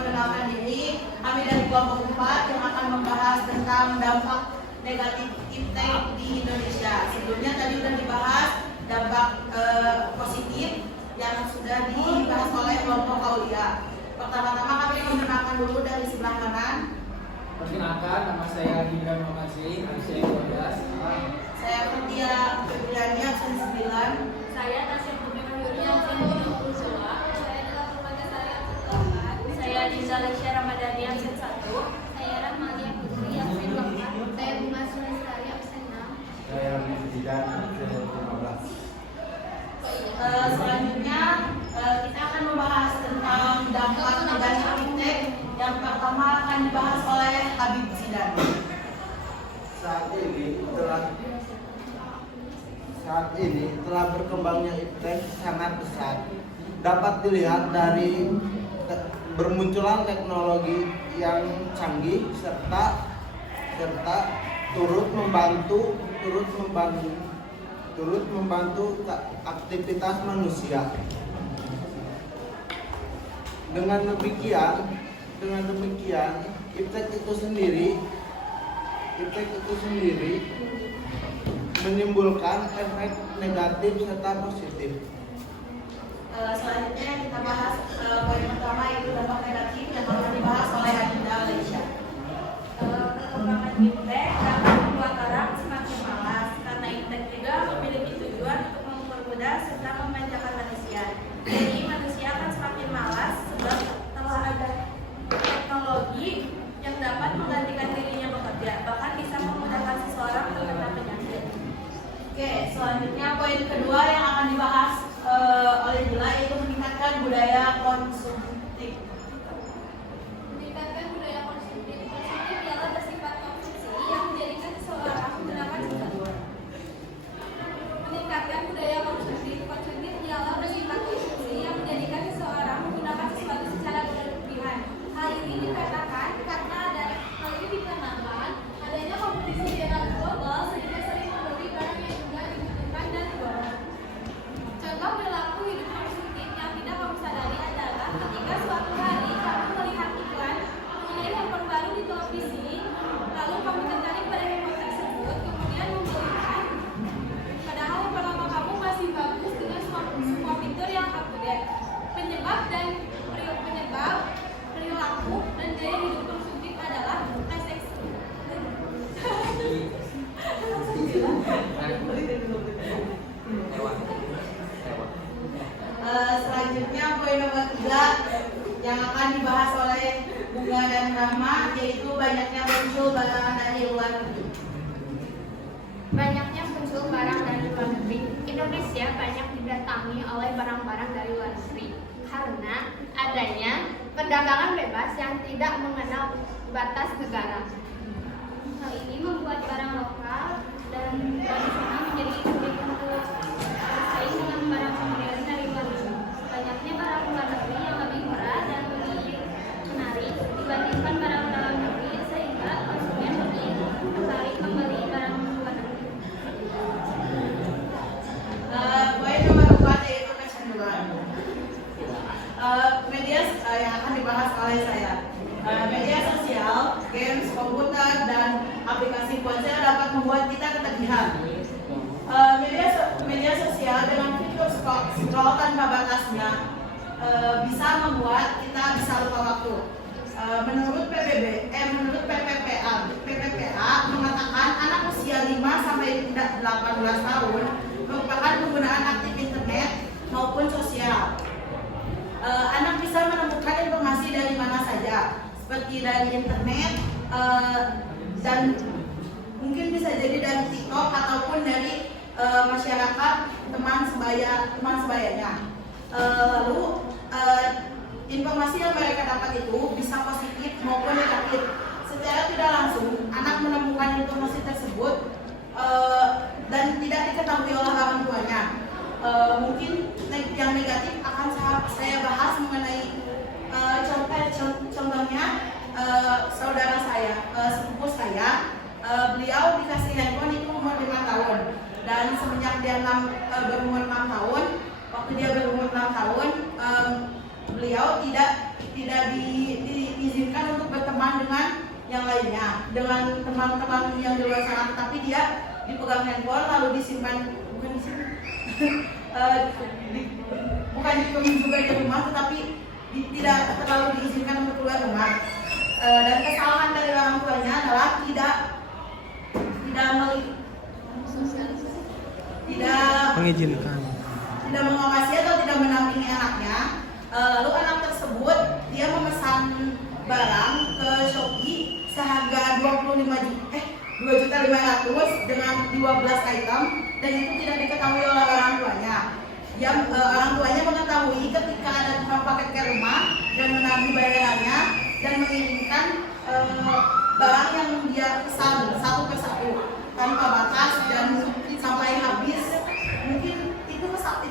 memperkenalkan diri. Kami dari kelompok 4 yang akan membahas tentang dampak negatif iptek di Indonesia. Sebelumnya tadi sudah dibahas dampak positif yang sudah dibahas oleh kelompok Aulia. Pertama-tama kami memperkenalkan dulu dari sebelah kanan. Perkenalkan, nama saya Gibran Muhammad Sri, usia 12. Saya Fatia Febriani, absen 9. Saya Tasya Putri Mandiri, absen 22. Saya adalah keluarga saya absen 8. Saya Liza Lesya Ramadhani, absen 1. Saya Rahmalia Putri, absen 4. Saya Bunga Sulistari, absen 6. Saya Zidan, absen 15. Selanjutnya kita akan membahas tentang dampak negatif iptek. Yang pertama akan dibahas oleh Habib Zidan. Saat ini telah berkembangnya iptek sangat pesat. Dapat dilihat dari bermunculan teknologi yang canggih serta turut membantu aktivitas manusia. Dengan demikian, iptek itu sendiri menimbulkan efek negatif serta positif. Selanjutnya kita bahas poin pertama, yaitu dampak negatif yang akan dibahas oleh Adinda Malaysia. Perkembangan iptek dapat membuat orang semakin malas karena iptek juga memiliki tujuan untuk mempermudah serta memanjakan manusia. Jadi manusia akan semakin malas sebab telah ada teknologi yang dapat menggantikan dirinya bekerja, bahkan bisa memudahkan seseorang terkena penyakit. Oke, selanjutnya poin kedua yang akan dibahas oleh Dila, yaitu meningkatkan budaya konsumtif. Meningkatkan budaya konsumtif. Konsumtif ialah bersifat konsumsi yang menjadikan seseorang menggunakan sesuatu. Meningkatkan budaya konsumtif. Konsumtif ialah bersifat konsumsi yang menjadikan seseorang menggunakan sesuatu secara berlebihan. Hal ini dikarenakan adanya kompetisi di era global sehingga sering membeli barang yang juga dibutuhkan dan diborong. Contoh perilaku hidup konsumtif yang tidak kamu sadari adalah ketika suatu hari kamu melihat iklan mengenai handphone baru di televisi, lalu kamu tertarik pada handphone tersebut, kemudian membelikan, padahal handphone lama kamu masih bagus dengan semua fitur yang up to date. Penyebab perilaku dan gaya hidup konsumtif adalah Selanjutnya poin nomor 3 yang akan dibahas oleh Bunga dan Rahma, yaitu banyaknya muncul barang dari luar negeri. Banyaknya muncul barang dari luar negeri. Indonesia banyak didatangi oleh barang-barang dari luar negeri karena adanya perdagangan bebas yang tidak mengenal batas negara. Hal ini membuat barang lokal dan tradisional menjadi sulit untuk bersaing dengan barang modern dari luar negeri. Banyaknya barang luar negeri yang lebih murah dan lebih menarik dibandingkan barang dalam negeri, sehingga konsumen lebih tertarik membeli barang luar negeri. Poin nomor 4 yaitu kecenderungan. Media yang akan dibahas oleh saya. Media sosial, games, komputer, dan aplikasi ponsel dapat membuat kita ketagihan. Media sosial dengan fitur scroll tanpa batasnya bisa membuat kita bisa lupa waktu. Menurut PPPA mengatakan anak usia 5 sampai 18 tahun merupakan penggunaan aktif internet maupun sosial. Anak bisa menemukan informasi dari mana saja, seperti dari internet dan mungkin bisa jadi dari TikTok ataupun dari masyarakat teman sebayanya. Lalu informasi yang mereka dapat itu bisa positif maupun negatif. Secara tidak langsung anak menemukan informasi tersebut dan tidak diketahui oleh orang tuanya. Mungkin yang negatif akan saya bahas mengenai contohnya saudara saya, sepupu saya, beliau dikasih handphone itu umur 5 tahun, dan semenjak dia berumur 6 tahun, waktu dia berumur 6 tahun, beliau tidak yang lainnya dengan teman-teman yang di luar sana, tapi dia dipegang handphone lalu disimpan, bukan dipegang juga di rumah, tetapi tidak terlalu diizinkan untuk keluar rumah. Dan kesalahan dari orang tuanya adalah tidak mengizinkan, tidak mengawasi atau tidak mendampingi anaknya. Lalu anak tersebut dia memesan barang ke Shopee seharga 2.500.000 dengan 12 item, dan itu tidak diketahui oleh orang tuanya. Orang tuanya mengetahui ketika ada tukang paket ke rumah dan menagih bayarannya dan mengirimkan barang yang dia pesan satu persatu tanpa batas dan sampai habis. Mungkin itu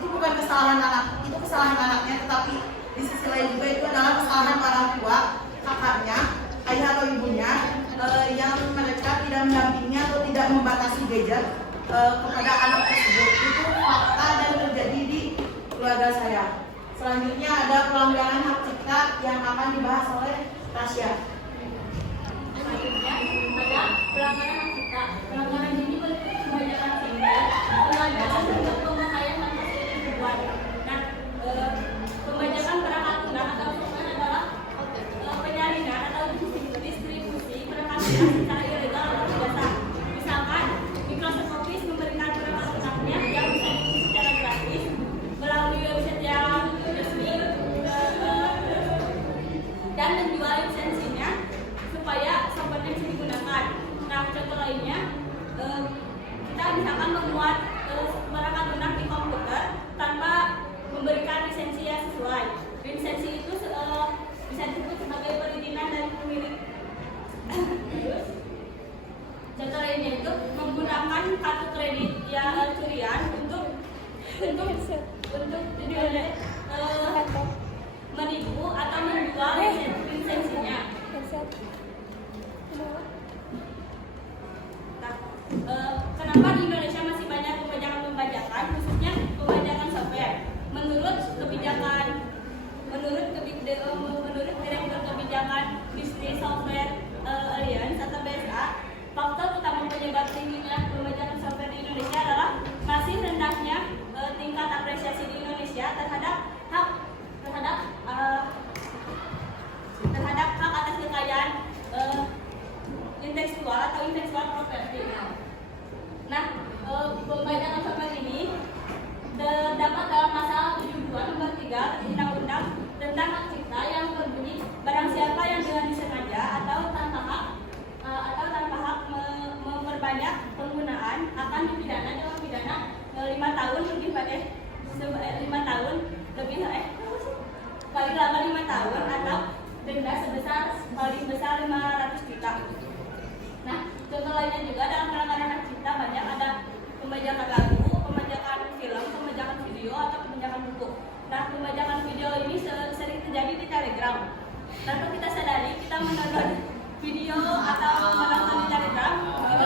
bukan kesalahan anak, itu kesalahan anaknya, tetapi di sisi lain juga itu adalah kesalahan orang tua, kakaknya, ayah atau ibunya, yang mereka tidak mendampingi atau tidak membatasi gadget kepada anak tersebut. Itu fakta dan terjadi di keluarga saya. Selanjutnya ada pelanggaran hak cipta yang akan dibahas oleh Tasya. Selanjutnya ada pelanggaran hak cipta. Pelanggaran ini bentuk kebanyakan simbol, pelanggaran bentuk pemakaian tanpa seizin dibuat. Nah, pembajakan perangkat lunak atau bukan adalah penyalinan atau distribusi perangkat lunak secara ilegal atau tidak sah. Misalkan Microsoft Office memberikan perangkat lunaknya yang bisa diisi secara gratis melalui website yang resmi dan menjual lisensinya supaya software bisa digunakan. Nah, contoh lainnya, kita misalkan membuat perangkat lunak di komputer tanpa memberikan lisensi yang sesuai. Lisensi itu bisa disebut sebagai perizinan dari pemilik. Contoh lainnya itu menggunakan kartu kredit yang curian untuk menipu atau menjual lisensinya. Nah, kenapa di Indonesia masih banyak pembajakan, khususnya pembajakan software? Menurut Direktur Kebijakan Bisnis Software Alliance atau BSA, faktor utama penyebab tingginya pembajakan software di Indonesia adalah masih rendahnya tingkat apresiasi di Indonesia terhadap hak atas kekayaan intelektual atau intellectual property. Nah, pembajakan software ini terdapat dalam pasal 72 nomor 3 Undang-Undang tentang hak cipta yang berbunyi, barang siapa yang dengan disengaja atau tanpa hak memperbanyak penggunaan akan dipidana dengan pidana 5 tahun lebih paling lama 5 tahun atau denda sebesar paling besar 500 juta. Nah, contoh lainnya juga dalam pelanggaran hak cipta banyak, ada pembajakan lagu, pembajakan film, pembajakan video atau pembajakan buku. Nah, pembajakan video ini sering terjadi di Telegram. Tanpa kita sadari, kita menonton video atau menonton di Telegram itu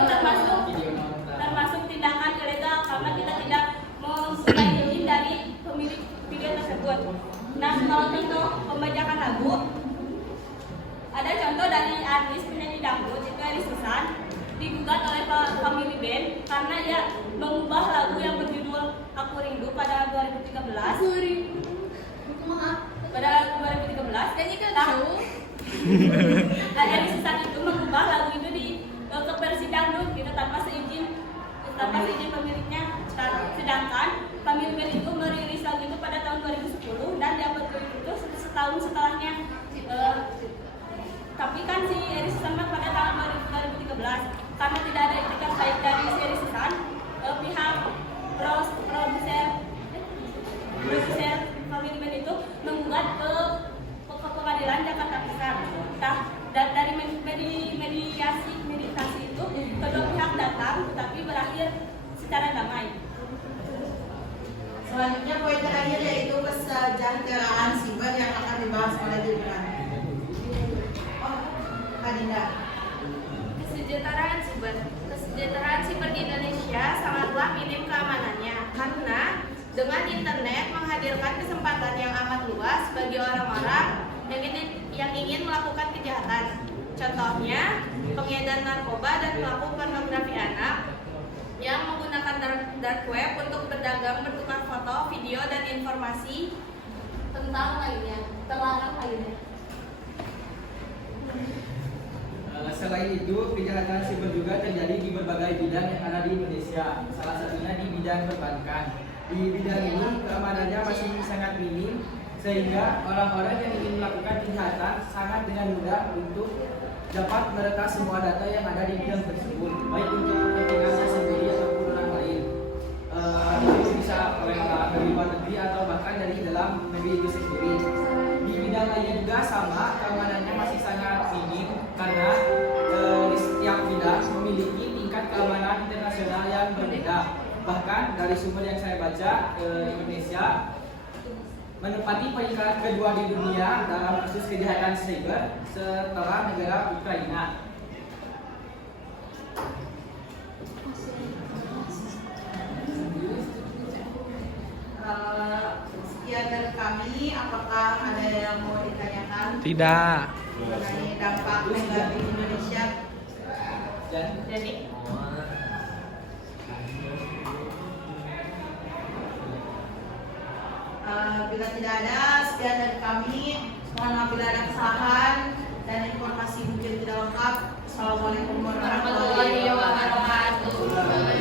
termasuk tindakan ilegal karena kita tidak mempunyai izin dari pemilik video tersebut. Nah, kalau contoh pembajakan lagu, ada contoh dari artis penyanyi dangdut itu Eris Susan digugat oleh Family Band karena ia mengubah lagu yang berjudul Aku Rindu pada 2013. Pada 2013 dan itu Eris Susan itu mengubah lagu itu ke versi dangdut gitu tanpa seizin pemiliknya. Sedangkan Family Band itu merilis lagu itu pada tahun 2010 dan dapat itu setahun setelahnya. Tapi kan si Eris Susan pada tahun 2013 karena tidak ada etikat baik dari si Eris Susan, pihak produser Family Band itu menggugat ke pengadilan Jakarta Pusat. Nah, dan dari mediasi itu kedua pihak datang tapi berakhir secara damai. Selanjutnya poin terakhir yaitu kesejahteraan siber yang akan dibahas oleh Jepang. Adinda. Kesejahteraan siber di Indonesia sangatlah minim keamanannya karena dengan internet menghadirkan kesempatan yang amat luas bagi orang-orang yang ingin melakukan kejahatan. Contohnya, pengedar narkoba dan pelaku pornografi anak yang menggunakan dark web untuk berdagang, bertukar foto, video, dan informasi tentang lainnya, terlarang lainnya. Selain itu, kejahatan siber juga terjadi di berbagai bidang yang ada di Indonesia. Salah satunya di bidang perbankan. Di bidang ini keamanannya masih sangat minim, sehingga orang-orang yang ingin melakukan kejahatan sangat dengan mudah untuk dapat meretas semua data yang ada di bidang tersebut, baik untuk kepentingannya sendiri ataupun orang lain. Itu bisa oleh orang dari luar negeri atau bahkan dari dalam negeri itu sendiri. Di bidang lainnya juga sama, keamanannya masih sangat minim karena di setiap bidang memiliki tingkat keamanan internasional yang berbeda. Bahkan dari sumber yang saya baca, Indonesia menempati peringkat kedua di dunia dalam kasus kejahatan cyber setelah negara Ukraina. Sekian dari kami, apakah ada yang mau ditanyakan? Tidak. Mengenai dampak negatif Indonesia. Jadi, Bila tidak ada, sekian dari kami. Mohon maaf bila ada kesalahan dan informasi mungkin tidak lengkap. Assalamualaikum warahmatullahi wabarakatuh.